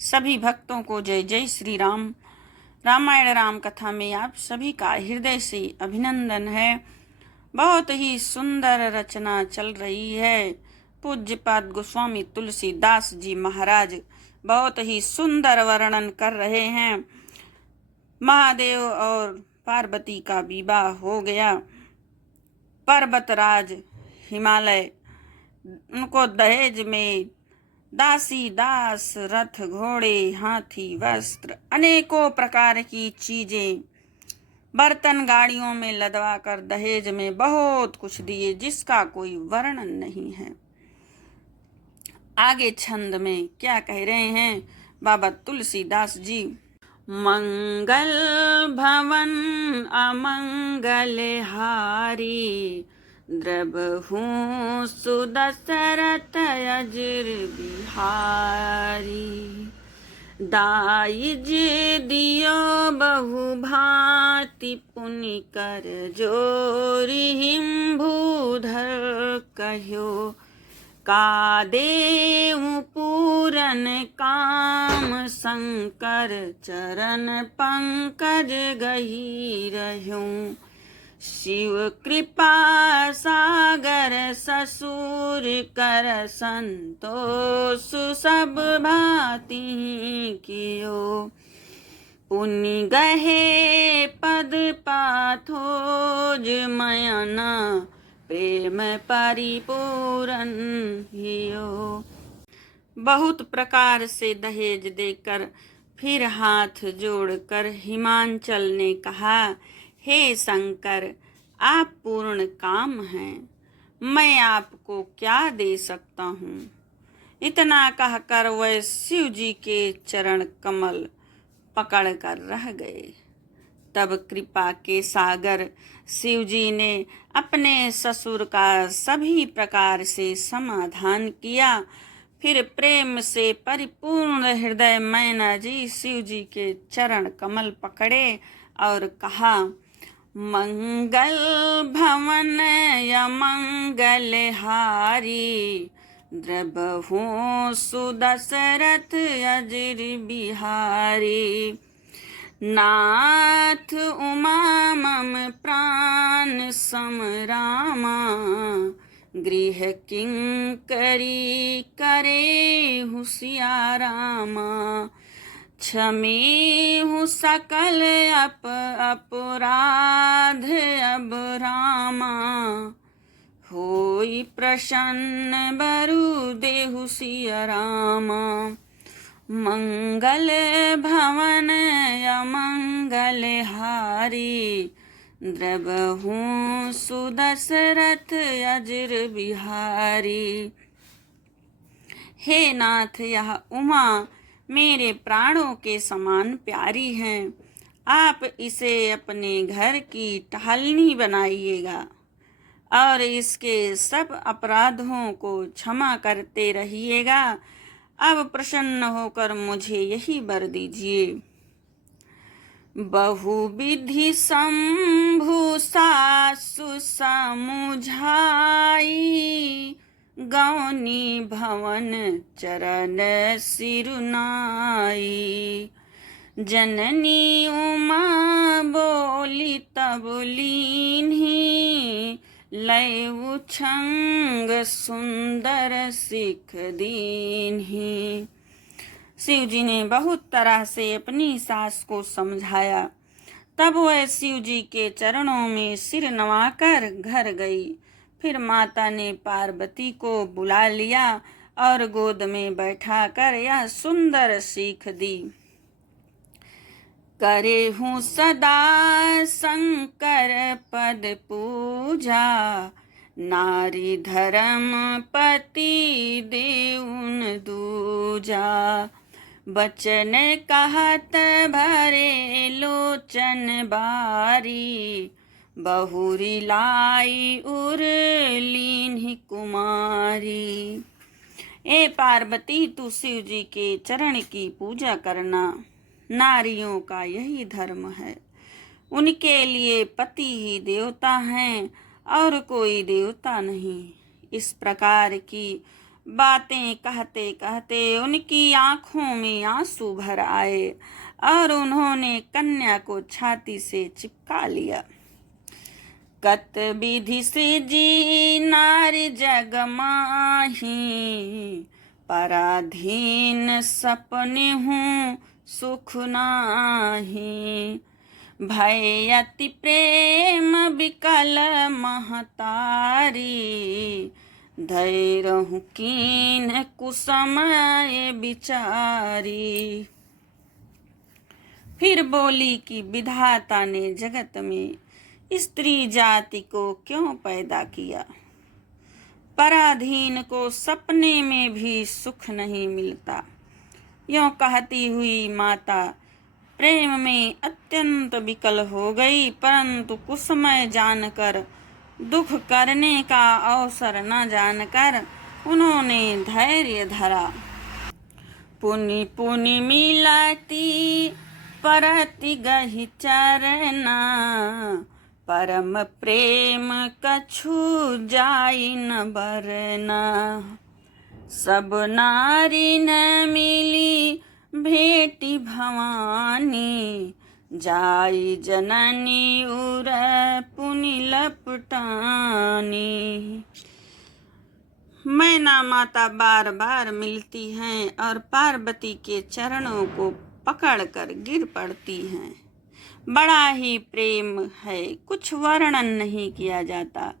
सभी भक्तों को जय जय श्री राम। रामायण राम कथा में आप सभी का हृदय से अभिनंदन है। बहुत ही सुंदर रचना चल रही है। पूज्यपाद गोस्वामी तुलसीदास जी महाराज बहुत ही सुंदर वर्णन कर रहे हैं। महादेव और पार्वती का विवाह हो गया। पर्वतराज हिमालय उनको दहेज में दासी दास रथ घोड़े हाथी वस्त्र अनेकों प्रकार की चीजें बर्तन गाड़ियों में लदवा कर दहेज में बहुत कुछ दिए, जिसका कोई वर्णन नहीं है। आगे छंद में क्या कह रहे हैं बाबा तुलसीदास जी। मंगल भवन अमंगल हारी, द्रबहु सुदशरथ अजिर बिहारी। दाइज दियो बहु भांति पुनि कर जोरी, हिम्भूधर कह्यो का देहु पूरन काम। शंकर चरण पंकज गही रहूं, शिव कृपा सागर ससुर कर संतोष। सब भांति कियो पुनि गहे पद पाथोज, मयना प्रेम परिपूरन हियो। बहुत प्रकार से दहेज देकर फिर हाथ जोड़कर हिमांचल ने कहा, हे शंकर, आप पूर्ण काम हैं, मैं आपको क्या दे सकता हूँ। इतना कहकर वह शिव जी के चरण कमल पकड़ कर रह गए। तब कृपा के सागर शिव जी ने अपने ससुर का सभी प्रकार से समाधान किया। फिर प्रेम से परिपूर्ण हृदय मैना जी शिव जी के चरण कमल पकड़े और कहा, मंगल भवन अमंगल हारी, द्रबहु सुदशरथ अजिर बिहारी। नाथ उमा मम प्राण सम रामा, गृह किंकरी करे हुसियारामा। क्षमेहु सकल अपराध अब रामा, होई प्रसन्न बरु देहु सिया रामा। मंगल भवन अमंगल हारी, द्रबहु सुदशरथ अजिर बिहारी। हे नाथ, यह उमा मेरे प्राणों के समान प्यारी हैं। आप इसे अपने घर की टहलनी बनाइएगा और इसके सब अपराधों को क्षमा करते रहिएगा। अब प्रसन्न होकर मुझे यही वर दीजिए। बहुविधि शंभु सासु समुझाई, गौनी भवन चरण सिरुनाई। जननी उमा बोली तब लीन्ही, लयउ छंग सुंदर सिख दीन्ही। शिव जी ने बहुत तरह से अपनी सास को समझाया। तब वह शिव जी के चरणों में सिर नवाकर घर गई। फिर माता ने पार्वती को बुला लिया और गोद में बैठाकर यह सुंदर सीख दी। करे हूँ सदा शंकर पद पूजा, नारी धर्म पति देउन दूजा। बचन कहत भरे लोचन बारी, बहुरी लाई उर लीन्ही कुमारी। ए पार्वती, तू शिव जी के चरण की पूजा करना। नारियों का यही धर्म है। उनके लिए पति ही देवता हैं और कोई देवता नहीं। इस प्रकार की बातें कहते कहते उनकी आंखों में आंसू भर आए और उन्होंने कन्या को छाती से चिपका लिया। कत विधि से जी नारी जग माही, पराधीन सपने हूँ सुख नाही। भय अति प्रेम विकल महतारी, धैर्य हूँ कीन कुसमय विचारी। फिर बोली कि विधाता ने जगत में स्त्री जाति को क्यों पैदा किया। पराधीन को सपने में भी सुख नहीं मिलता। यों कहती हुई माता प्रेम में अत्यंत विकल हो गई, परंतु कुसमय जानकर, दुख करने का अवसर न जानकर उन्होंने धैर्य धरा। पुनि पुनि मिलती परति गहि चरना, परम प्रेम कछु जाई न बरना। सब नारी न मिली भेटी भवानी, जाई जननी उर पुनि लपटानी। मैना माता बार बार मिलती हैं और पार्वती के चरणों को पकड़कर गिर पड़ती हैं। बड़ा ही प्रेम है, कुछ वर्णन नहीं किया जाता।